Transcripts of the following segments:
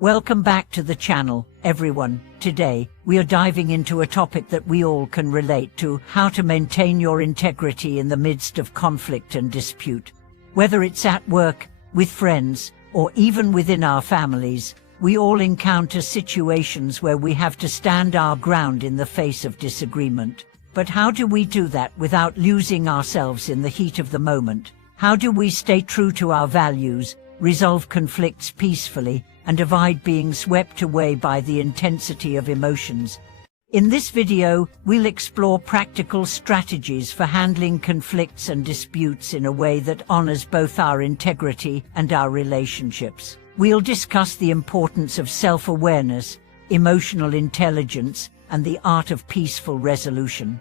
Welcome back to the channel, everyone. Today, we are diving into a topic that we all can relate to: how to maintain your integrity in the midst of conflict and dispute. Whether it's at work, with friends, or even within our families, we all encounter situations where we have to stand our ground in the face of disagreement. But how do we do that without losing ourselves in the heat of the moment? How do we stay true to our values, resolve conflicts peacefully, and avoid being swept away by the intensity of emotions? In this video, we'll explore practical strategies for handling conflicts and disputes in a way that honors both our integrity and our relationships. We'll discuss the importance of self-awareness, emotional intelligence, and the art of peaceful resolution.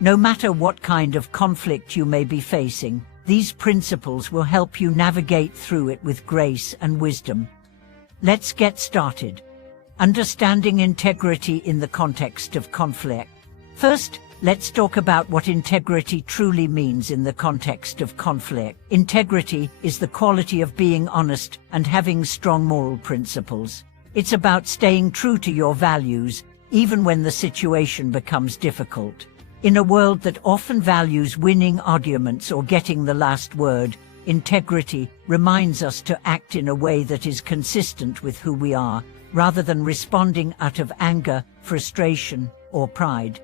No matter what kind of conflict you may be facing, these principles will help you navigate through it with grace and wisdom. Let's get started. Understanding integrity in the context of conflict. First, let's talk about what integrity truly means in the context of conflict. Integrity is the quality of being honest and having strong moral principles. It's about staying true to your values, even when the situation becomes difficult. In a world that often values winning arguments or getting the last word, integrity reminds us to act in a way that is consistent with who we are, rather than responding out of anger, frustration, or pride.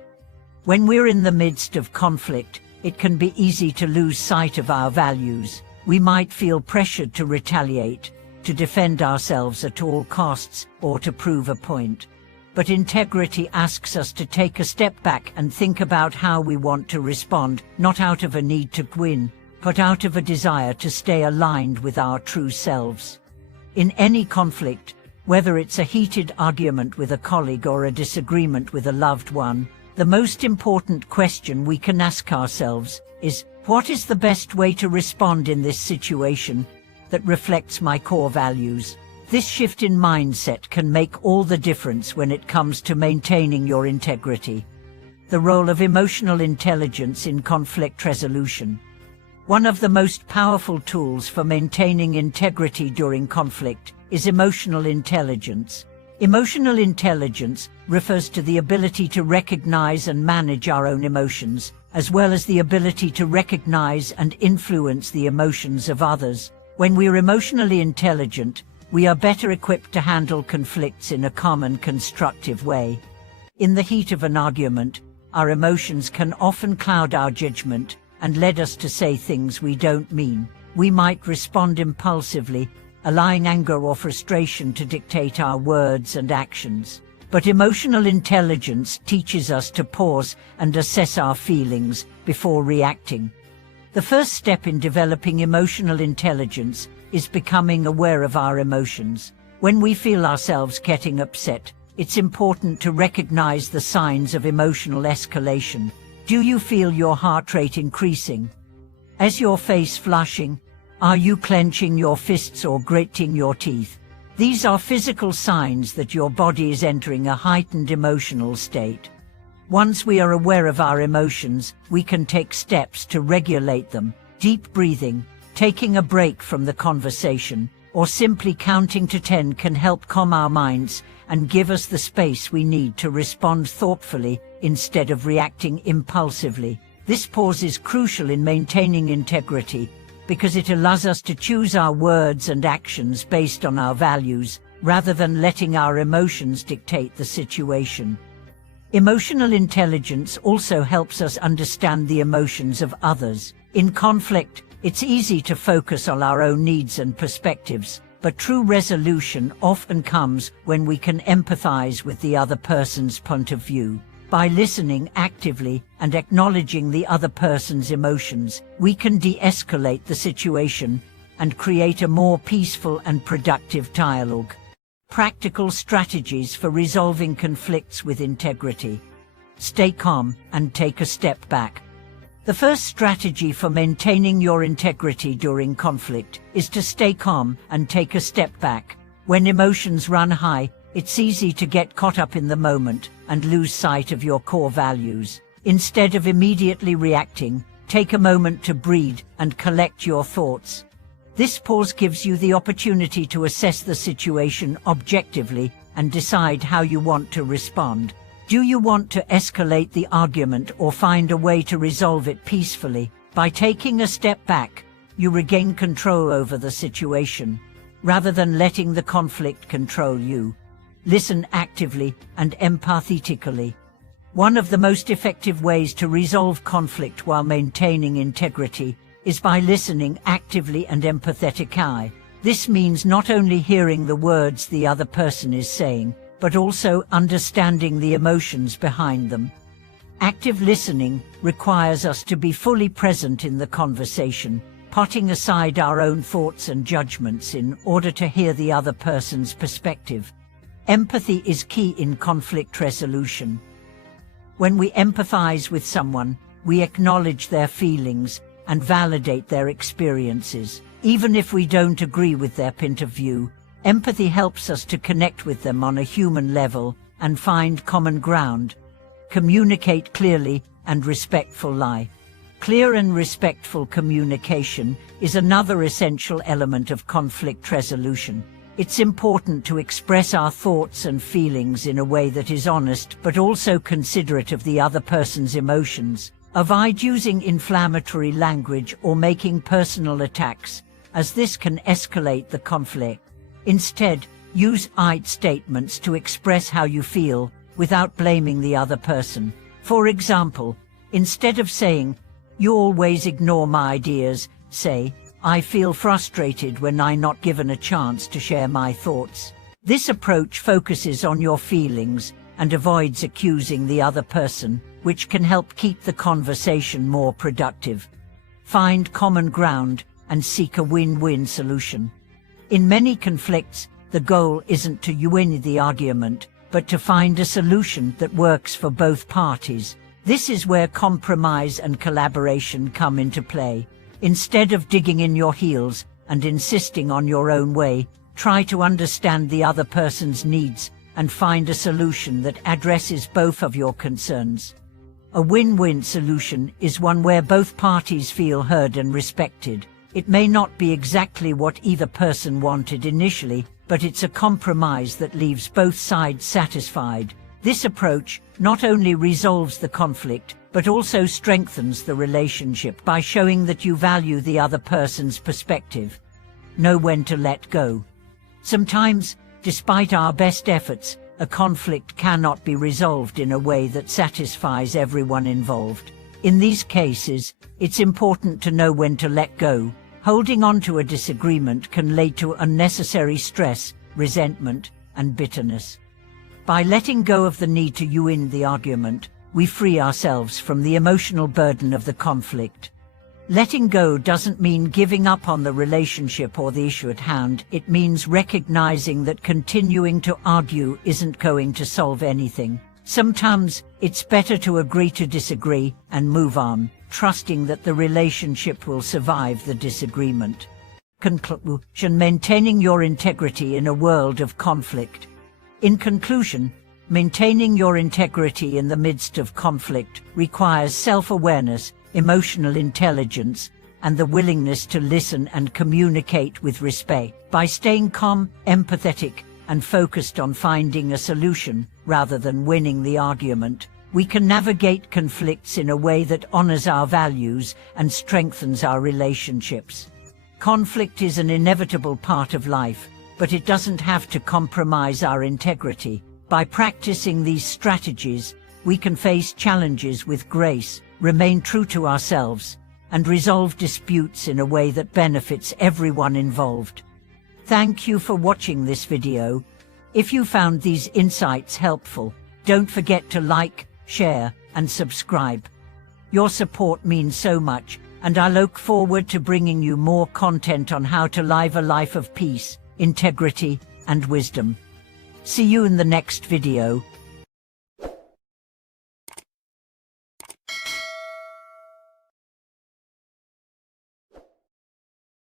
When we're in the midst of conflict, it can be easy to lose sight of our values. We might feel pressured to retaliate, to defend ourselves at all costs, or to prove a point. But integrity asks us to take a step back and think about how we want to respond, not out of a need to win, but out of a desire to stay aligned with our true selves. In any conflict, whether it's a heated argument with a colleague or a disagreement with a loved one, the most important question we can ask ourselves is, what is the best way to respond in this situation that reflects my core values? This shift in mindset can make all the difference when it comes to maintaining your integrity. The role of emotional intelligence in conflict resolution. One of the most powerful tools for maintaining integrity during conflict is emotional intelligence. Emotional intelligence refers to the ability to recognize and manage our own emotions, as well as the ability to recognize and influence the emotions of others. When we're emotionally intelligent, we are better equipped to handle conflicts in a calm and constructive way. In the heat of an argument, our emotions can often cloud our judgment and lead us to say things we don't mean. We might respond impulsively, allowing anger or frustration to dictate our words and actions. But emotional intelligence teaches us to pause and assess our feelings before reacting. The first step in developing emotional intelligence is becoming aware of our emotions. When we feel ourselves getting upset, it's important to recognize the signs of emotional escalation. Do you feel your heart rate increasing? Is your face flushing? Are you clenching your fists or gritting your teeth? These are physical signs that your body is entering a heightened emotional state. Once we are aware of our emotions, we can take steps to regulate them. Deep breathing, taking a break from the conversation, or simply counting to 10 can help calm our minds and give us the space we need to respond thoughtfully instead of reacting impulsively. This pause is crucial in maintaining integrity because it allows us to choose our words and actions based on our values, rather than letting our emotions dictate the situation. Emotional intelligence also helps us understand the emotions of others. In conflict, it's easy to focus on our own needs and perspectives, but true resolution often comes when we can empathize with the other person's point of view. By listening actively and acknowledging the other person's emotions, we can de-escalate the situation and create a more peaceful and productive dialogue. Practical strategies for resolving conflicts with integrity. Stay calm and take a step back. The first strategy for maintaining your integrity during conflict is to stay calm and take a step back. When emotions run high, it's easy to get caught up in the moment and lose sight of your core values. Instead of immediately reacting, take a moment to breathe and collect your thoughts. This pause gives you the opportunity to assess the situation objectively and decide how you want to respond. Do you want to escalate the argument or find a way to resolve it peacefully? By taking a step back, you regain control over the situation, rather than letting the conflict control you. Listen actively and empathetically. One of the most effective ways to resolve conflict while maintaining integrity is by listening actively and empathetically. This means not only hearing the words the other person is saying, but also understanding the emotions behind them. Active listening requires us to be fully present in the conversation, putting aside our own thoughts and judgments in order to hear the other person's perspective. Empathy is key in conflict resolution. When we empathize with someone, we acknowledge their feelings and validate their experiences. Even if we don't agree with their point of view, empathy helps us to connect with them on a human level and find common ground. Communicate clearly and respectfully. Clear and respectful communication is another essential element of conflict resolution. It's important to express our thoughts and feelings in a way that is honest but also considerate of the other person's emotions. Avoid using inflammatory language or making personal attacks, as this can escalate the conflict. Instead, use I statements to express how you feel without blaming the other person. For example, instead of saying, "You always ignore my ideas," say, "I feel frustrated when I'm not given a chance to share my thoughts." This approach focuses on your feelings and avoids accusing the other person, which can help keep the conversation more productive. Find common ground and seek a win-win solution. In many conflicts, the goal isn't to win the argument, but to find a solution that works for both parties. This is where compromise and collaboration come into play. Instead of digging in your heels and insisting on your own way, try to understand the other person's needs and find a solution that addresses both of your concerns. A win-win solution is one where both parties feel heard and respected. It may not be exactly what either person wanted initially, but it's a compromise that leaves both sides satisfied. This approach not only resolves the conflict, but also strengthens the relationship by showing that you value the other person's perspective. Know when to let go. Sometimes, despite our best efforts, a conflict cannot be resolved in a way that satisfies everyone involved. In these cases, it's important to know when to let go. Holding on to a disagreement can lead to unnecessary stress, resentment, and bitterness. By letting go of the need to win the argument, we free ourselves from the emotional burden of the conflict. Letting go doesn't mean giving up on the relationship or the issue at hand. It means recognizing that continuing to argue isn't going to solve anything. Sometimes it's better to agree to disagree and move on, trusting that the relationship will survive the disagreement. Conclusion: maintaining your integrity in a world of conflict. In conclusion, maintaining your integrity in the midst of conflict requires self-awareness, emotional intelligence, and the willingness to listen and communicate with respect. By staying calm, empathetic, and focused on finding a solution, rather than winning the argument, we can navigate conflicts in a way that honors our values and strengthens our relationships. Conflict is an inevitable part of life, but it doesn't have to compromise our integrity. By practicing these strategies, we can face challenges with grace, remain true to ourselves, and resolve disputes in a way that benefits everyone involved. Thank you for watching this video. If you found these insights helpful, don't forget to like, share, and subscribe. Your support means so much, and I look forward to bringing you more content on how to live a life of peace, integrity, and wisdom. See you in the next video.